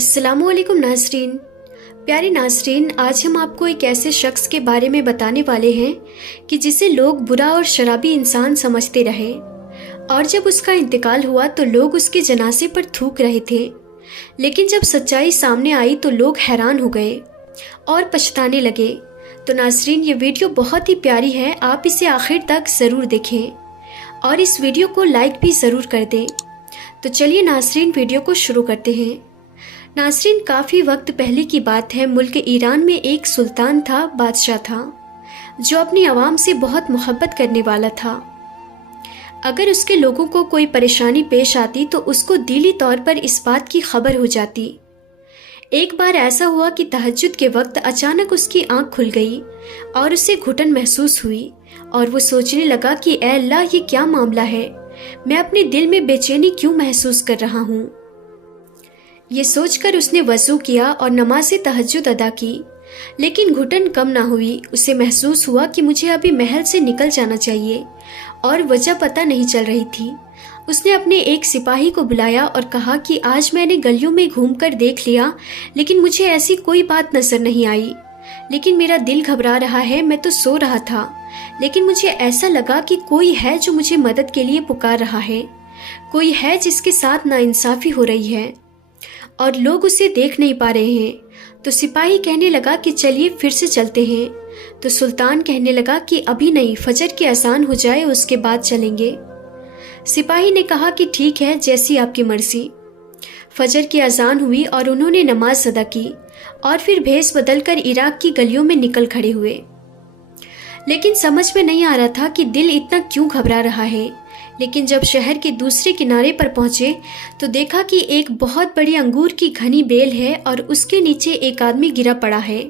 अस्सलामु अलैकुम नाज़रीन। प्यारे नाज़रीन, आज हम आपको एक ऐसे शख्स के बारे में बताने वाले हैं कि जिसे लोग बुरा और शराबी इंसान समझते रहे, और जब उसका इंतकाल हुआ तो लोग उसके जनाजे पर थूक रहे थे। लेकिन जब सच्चाई सामने आई तो लोग हैरान हो गए और पछताने लगे। तो नाज़रीन, ये वीडियो बहुत ही प्यारी है, आप इसे आखिर तक ज़रूर देखें और इस वीडियो को लाइक भी ज़रूर कर दें। तो चलिए नाज़रीन, वीडियो को शुरू करते हैं। नाज़रीन, काफ़ी वक्त पहले की बात है। मुल्क ईरान में एक सुल्तान था, बादशाह था, जो अपनी आवाम से बहुत मोहब्बत करने वाला था। अगर उसके लोगों को कोई परेशानी पेश आती तो उसको दिली तौर पर इस बात की खबर हो जाती। एक बार ऐसा हुआ कि तहज्जुद के वक्त अचानक उसकी आंख खुल गई और उसे घुटन महसूस हुई और वो सोचने लगा कि ऐ अल्लाह, ये क्या मामला है, मैं अपने दिल में बेचैनी क्यों महसूस कर रहा हूँ। ये सोचकर उसने वज़ू किया और नमाज़े तहज्जुद अदा की, लेकिन घुटन कम ना हुई। उसे महसूस हुआ कि मुझे अभी महल से निकल जाना चाहिए और वजह पता नहीं चल रही थी। उसने अपने एक सिपाही को बुलाया और कहा कि आज मैंने गलियों में घूमकर देख लिया, लेकिन मुझे ऐसी कोई बात नजर नहीं आई। लेकिन मेरा दिल घबरा रहा है। मैं तो सो रहा था, लेकिन मुझे ऐसा लगा कि कोई है जो मुझे मदद के लिए पुकार रहा है, कोई है जिसके साथ नाइंसाफ़ी हो रही है और लोग उसे देख नहीं पा रहे हैं। तो सिपाही कहने लगा कि चलिए फिर से चलते हैं। तो सुल्तान कहने लगा कि अभी नहीं, फजर की अज़ान हो जाए उसके बाद चलेंगे। सिपाही ने कहा कि ठीक है, जैसी आपकी मर्जी। फजर की अज़ान हुई और उन्होंने नमाज अदा की और फिर भेस बदलकर इराक की गलियों में निकल खड़े हुए। लेकिन समझ में नहीं आ रहा था कि दिल इतना क्यों घबरा रहा है। लेकिन जब शहर के दूसरे किनारे पर पहुंचे तो देखा कि एक बहुत बड़ी अंगूर की घनी बेल है और उसके नीचे एक आदमी गिरा पड़ा है।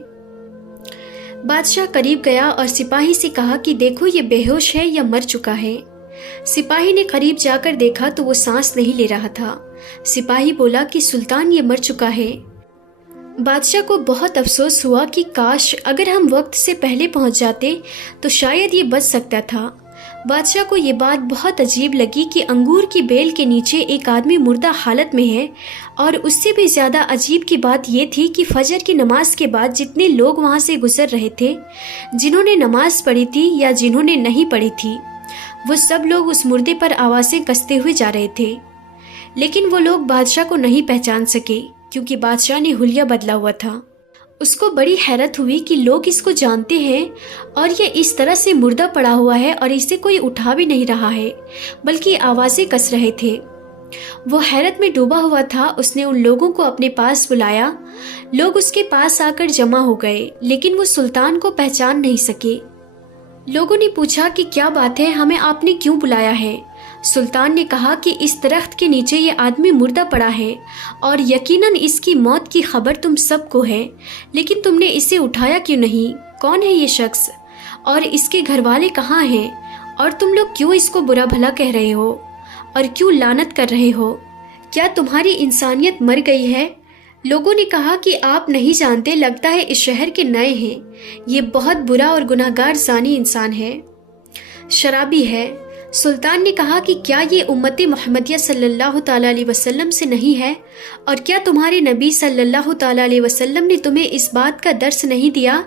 बादशाह करीब गया और सिपाही से कहा कि देखो, ये बेहोश है या मर चुका है। सिपाही ने करीब जाकर देखा तो वो सांस नहीं ले रहा था। सिपाही बोला कि सुल्तान, ये मर चुका है। बादशाह को बहुत अफसोस हुआ कि काश अगर हम वक्त से पहले पहुंच जाते तो शायद ये बच सकता था। बादशाह को ये बात बहुत अजीब लगी कि अंगूर की बेल के नीचे एक आदमी मुर्दा हालत में है, और उससे भी ज़्यादा अजीब की बात ये थी कि फजर की नमाज के बाद जितने लोग वहाँ से गुजर रहे थे, जिन्होंने नमाज पढ़ी थी या जिन्होंने नहीं पढ़ी थी, वो सब लोग उस मुर्दे पर आवाज़ें कसते हुए जा रहे थे। लेकिन वो लोग बादशाह को नहीं पहचान सके क्योंकि बादशाह ने हुलिया बदला हुआ था। उसको बड़ी हैरत हुई कि लोग इसको जानते हैं और ये इस तरह से मुर्दा पड़ा हुआ है और इसे कोई उठा भी नहीं रहा है, बल्कि आवाज़ें कस रहे थे। वो हैरत में डूबा हुआ था। उसने उन लोगों को अपने पास बुलाया। लोग उसके पास आकर जमा हो गए, लेकिन वो सुल्तान को पहचान नहीं सके। लोगों ने पूछा कि क्या बात है, हमें आपने क्यों बुलाया है। सुल्तान ने कहा कि इस दरख्त के नीचे ये आदमी मुर्दा पड़ा है और यकीनन इसकी मौत की खबर तुम सबको है, लेकिन तुमने इसे उठाया क्यों नहीं। कौन है ये शख्स और इसके घर वाले कहाँ हैं, और तुम लोग क्यों इसको बुरा भला कह रहे हो और क्यों लानत कर रहे हो। क्या तुम्हारी इंसानियत मर गई है। लोगों ने कहा कि आप नहीं जानते, लगता है इस शहर के नए हैं। ये बहुत बुरा और गुनाहगार ज़ानी इंसान है, शराबी है। सुल्तान ने कहा कि क्या ये उम्मत मोहम्मदिया सल्लल्लाहु ताला अलैहि वसल्लम से नहीं है, और क्या तुम्हारे नबी सल्लल्लाहु ताला अलैहि वसल्लम ने तुम्हें इस बात का दर्स नहीं दिया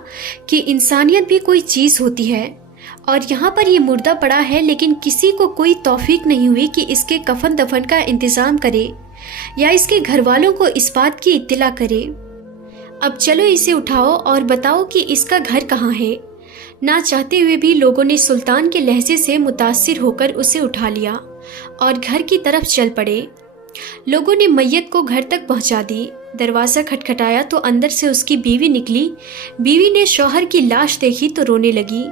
कि इंसानियत भी कोई चीज़ होती है। और यहाँ पर ये मुर्दा पड़ा है, लेकिन किसी को कोई तौफीक नहीं हुई कि इसके कफन दफन का इंतज़ाम करे या इसके घर वालों को इस बात की इत्तला करे। अब चलो इसे उठाओ और बताओ कि इसका घर कहाँ है। ना चाहते हुए भी लोगों ने सुल्तान के लहजे से मुतासिर होकर उसे उठा लिया और घर की तरफ चल पड़े। लोगों ने मैयत को घर तक पहुंचा दी। दरवाज़ा खटखटाया तो अंदर से उसकी बीवी निकली। बीवी ने शौहर की लाश देखी तो रोने लगी।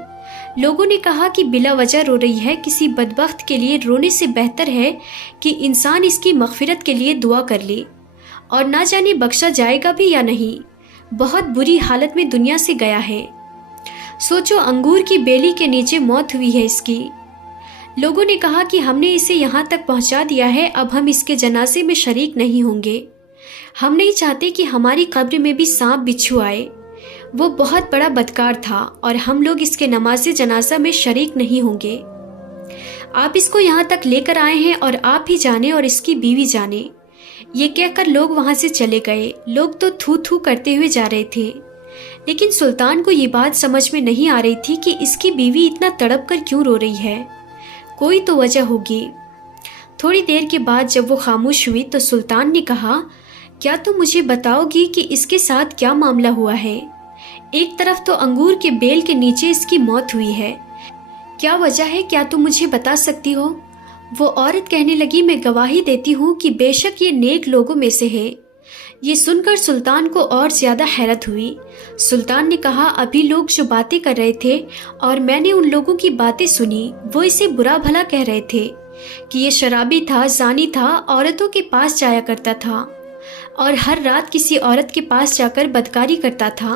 लोगों ने कहा कि बिला वजह रो रही है, किसी बदबख्त के लिए रोने से बेहतर है कि इंसान इसकी मग़फ़िरत के लिए दुआ कर ले, और ना जाने बख्शा जाएगा भी या नहीं। बहुत बुरी हालत में दुनिया से गया है। सोचो, अंगूर की बेली के नीचे मौत हुई है इसकी। लोगों ने कहा कि हमने इसे यहाँ तक पहुँचा दिया है, अब हम इसके जनाजे में शरीक नहीं होंगे। हम नहीं चाहते कि हमारी कब्र में भी सांप बिच्छू आए। वो बहुत बड़ा बदकार था और हम लोग इसके नमाज़े जनाजा में शरीक नहीं होंगे। आप इसको यहाँ तक लेकर आए हैं और आप ही जाने और इसकी बीवी जाने। ये कहकर लोग वहाँ से चले गए। लोग तो थू थू करते हुए जा रहे थे, लेकिन सुल्तान को ये बात समझ में नहीं आ रही थी कि इसकी बीवी इतना तड़प कर क्यों रो रही है। कोई तो वजह होगी। थोड़ी देर के बाद जब वो खामोश हुई तो सुल्तान ने कहा, क्या तुम मुझे बताओगी कि इसके साथ क्या मामला हुआ है? एक तरफ तो अंगूर के बेल के नीचे इसकी मौत हुई है, क्या वजह है? क्या तुम मुझे बता सकती हो? वो औरत कहने लगी, मैं गवाही देती हूँ कि बेशक ये नेक लोगों में से है। ये सुनकर सुल्तान को और ज़्यादा हैरत हुई। सुल्तान ने कहा, अभी लोग जो बातें कर रहे थे और मैंने उन लोगों की बातें सुनी, वो इसे बुरा भला कह रहे थे कि ये शराबी था, जानी था, औरतों के पास जाया करता था और हर रात किसी औरत के पास जाकर बदकारी करता था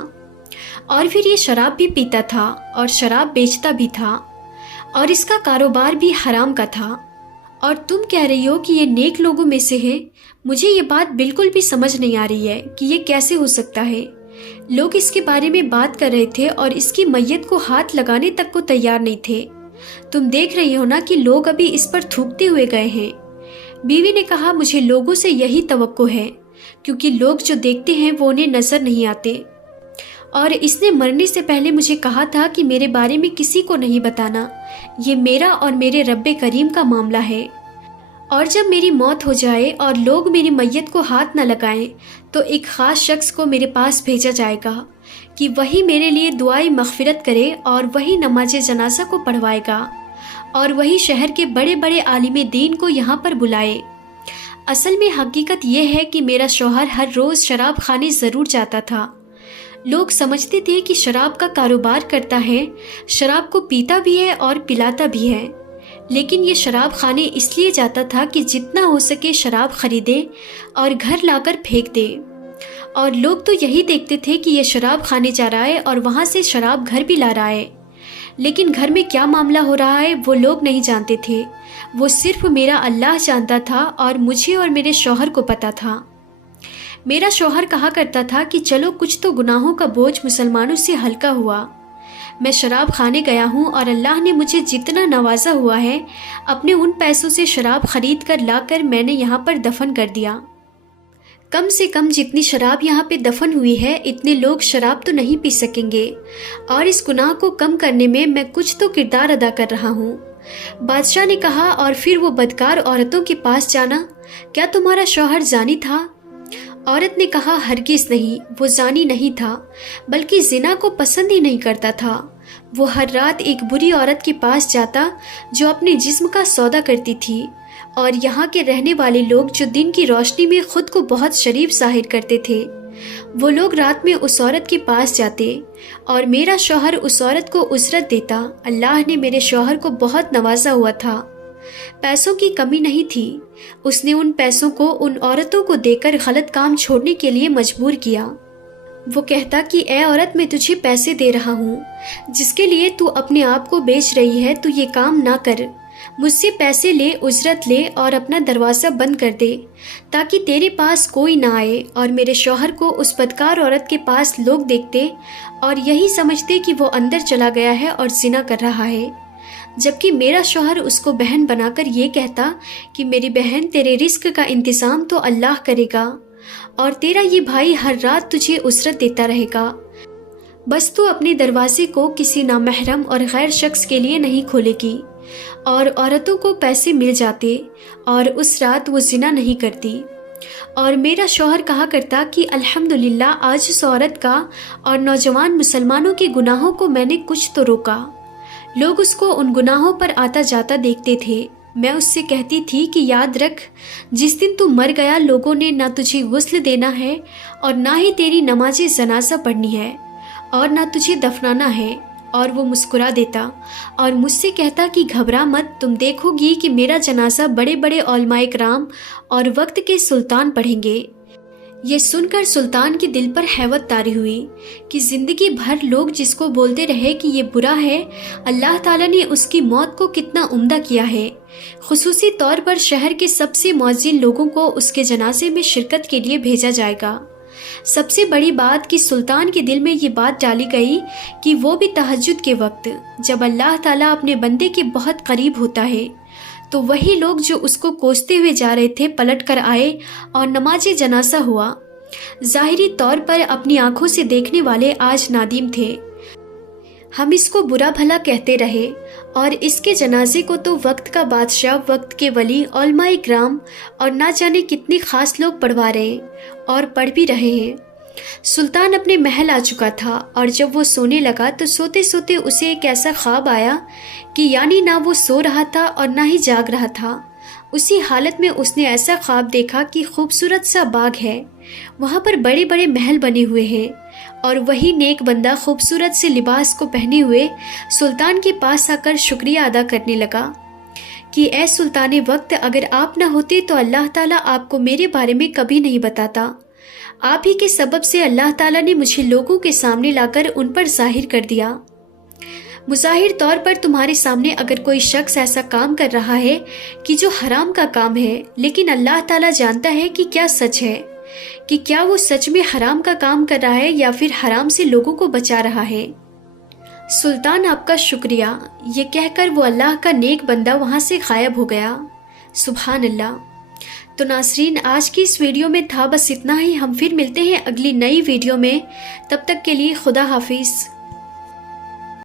और फिर ये शराब भी पीता था और शराब बेचता भी था और इसका कारोबार भी हराम का था। और तुम कह रही हो कि ये नेक लोगों में से है। मुझे ये बात बिल्कुल भी समझ नहीं आ रही है कि ये कैसे हो सकता है। लोग इसके बारे में बात कर रहे थे और इसकी मैयत को हाथ लगाने तक को तैयार नहीं थे। तुम देख रही हो ना कि लोग अभी इस पर थूकते हुए गए हैं। बीवी ने कहा, मुझे लोगों से यही तवक्को है, क्योंकि लोग जो देखते हैं वो उन्हें नजर नहीं आते। और इसने मरने से पहले मुझे कहा था कि मेरे बारे में किसी को नहीं बताना, ये मेरा और मेरे रब्बे करीम का मामला है। और जब मेरी मौत हो जाए और लोग मेरी मैयत को हाथ न लगाएं, तो एक ख़ास शख्स को मेरे पास भेजा जाएगा कि वही मेरे लिए दुआई मग़फ़िरत करे और वही नमाज जनाजा को पढ़वाएगा और वही शहर के बड़े बड़े आलिम दीन को यहाँ पर बुलाए। असल में हकीकत यह है कि मेरा शौहर हर रोज़ शराब खाने ज़रूर जाता था। लोग समझते थे कि शराब का कारोबार करता है, शराब को पीता भी है और पिलाता भी है, लेकिन ये शराब खाने इसलिए जाता था कि जितना हो सके शराब खरीदे और घर लाकर फेंक दे। और लोग तो यही देखते थे कि ये शराब खाने जा रहा है और वहाँ से शराब घर भी ला रहा है, लेकिन घर में क्या मामला हो रहा है वो लोग नहीं जानते थे। वो सिर्फ मेरा अल्लाह जानता था और मुझे और मेरे शौहर को पता था। मेरा शौहर कहा करता था कि चलो कुछ तो गुनाहों का बोझ मुसलमानों से हल्का हुआ। मैं शराब खाने गया हूँ और अल्लाह ने मुझे जितना नवाजा हुआ है, अपने उन पैसों से शराब खरीद कर लाकर मैंने यहाँ पर दफन कर दिया। कम से कम जितनी शराब यहाँ पे दफन हुई है, इतने लोग शराब तो नहीं पी सकेंगे, और इस गुनाह को कम करने में मैं कुछ तो किरदार अदा कर रहा हूँ। बादशाह ने कहा, और फिर वो बदकार औरतों के पास जाना, क्या तुम्हारा शौहर जानी था? औरत ने कहा, हरगिज़ नहीं, वो जानी नहीं था, बल्कि जिना को पसंद ही नहीं करता था। वो हर रात एक बुरी औरत के पास जाता जो अपने जिस्म का सौदा करती थी, और यहाँ के रहने वाले लोग जो दिन की रोशनी में खुद को बहुत शरीफ जाहिर करते थे, वो लोग रात में उस औरत के पास जाते और मेरा शौहर उस औरत को उजरत देता। अल्लाह ने मेरे शौहर को बहुत नवाजा हुआ था, पैसों की कमी नहीं थी। उसने उन पैसों को उन औरतों को देकर गलत काम छोड़ने के लिए मजबूर किया। वो कहता कि ए औरत, मैं तुझे पैसे दे रहा हूँ, जिसके लिए तू अपने आप को बेच रही है, तू ये काम ना कर। मुझसे पैसे ले, उजरत ले और अपना दरवाज़ा बंद कर दे, ताकि तेरे पास कोई ना आए। और मेरे शौहर को उस बदकार औरत के पास लोग देखते और यही समझते कि वो अंदर चला गया है और जिना कर रहा है, जबकि मेरा शौहर उसको बहन बनाकर ये कहता कि मेरी बहन, तेरे रिस्क का इंतज़ाम तो अल्लाह करेगा और तेरा ये भाई हर रात तुझे उजरत देता रहेगा। बस तू अपने दरवाजे को किसी नामहरम और गैर शख्स के लिए नहीं खोलेगी। और औरतों को पैसे मिल जाते और उस रात वो जिना नहीं करती। और मेरा शौहर कहा करता कि अल्हम्दुलिल्लाह, आज उस औरत का और नौजवान मुसलमानों के गुनाहों को मैंने कुछ तो रोका। लोग उसको उन गुनाहों पर आता जाता देखते थे। मैं उससे कहती थी कि याद रख, जिस दिन तू मर गया, लोगों ने ना तुझे गुस्ल देना है और ना ही तेरी नमाज जनाजा पढ़नी है और ना तुझे दफनाना है। और वो मुस्कुरा देता और मुझसे कहता कि घबरा मत, तुम देखोगी कि मेरा जनाजा बड़े बड़े औलमाए कराम और वक्त के सुल्तान पढ़ेंगे। ये सुनकर सुल्तान के दिल पर हैवत तारी हुई कि ज़िंदगी भर लोग जिसको बोलते रहे कि ये बुरा है, अल्लाह ताला ने उसकी मौत को कितना उम्दा किया है। खुसूसी तौर पर शहर के सबसे मुअज्जिन लोगों को उसके जनाजे में शिरकत के लिए भेजा जाएगा। सबसे बड़ी बात कि सुल्तान के दिल में ये बात डाली गई कि वो भी तहज्जुद के वक्त, जब अल्लाह ताला अपने बंदे के बहुत करीब होता है, तो वही लोग जो उसको कोसते हुए जा रहे थे पलट कर आए और नमाज जनाजा हुआ। ज़ाहिरी तौर पर अपनी आंखों से देखने वाले आज नादिम थे। हम इसको बुरा भला कहते रहे और इसके जनाजे को तो वक्त का बादशाह, वक्त के वली, उलमाए किराम और ना जाने कितने ख़ास लोग पढ़वा रहे हैं और पढ़ भी रहे हैं। सुल्तान अपने महल आ चुका था और जब वो सोने लगा तो सोते सोते उसे एक ऐसा ख्वाब आया कि यानी ना वो सो रहा था और ना ही जाग रहा था। उसी हालत में उसने ऐसा ख्वाब देखा कि खूबसूरत सा बाग है, वहाँ पर बड़े बड़े महल बने हुए हैं और वही नेक बंदा खूबसूरत से लिबास को पहने हुए सुल्तान के पास आकर शुक्रिया अदा करने लगा कि ऐ सुल्तान वक्त, अगर आप न होते तो अल्लाह ताला आपको मेरे बारे में कभी नहीं बताता। आप ही के सबब से अल्लाह ताला ने मुझे लोगों के सामने लाकर उन पर जाहिर कर दिया। मुज़ाहिर तौर पर तुम्हारे सामने अगर कोई शख्स ऐसा काम कर रहा है कि जो हराम का काम है, लेकिन अल्लाह ताला जानता है कि क्या सच है, कि क्या वो सच में हराम का काम कर रहा है या फिर हराम से लोगों को बचा रहा है। सुल्तान आपका शुक्रिया, ये कहकर वो अल्लाह का नेक बंदा वहाँ से गायब हो गया। सुभान अल्लाह। तो नासरीन, आज की इस वीडियो में था बस इतना ही। हम फिर मिलते हैं अगली नई वीडियो में। तब तक के लिए खुदा हाफिज़।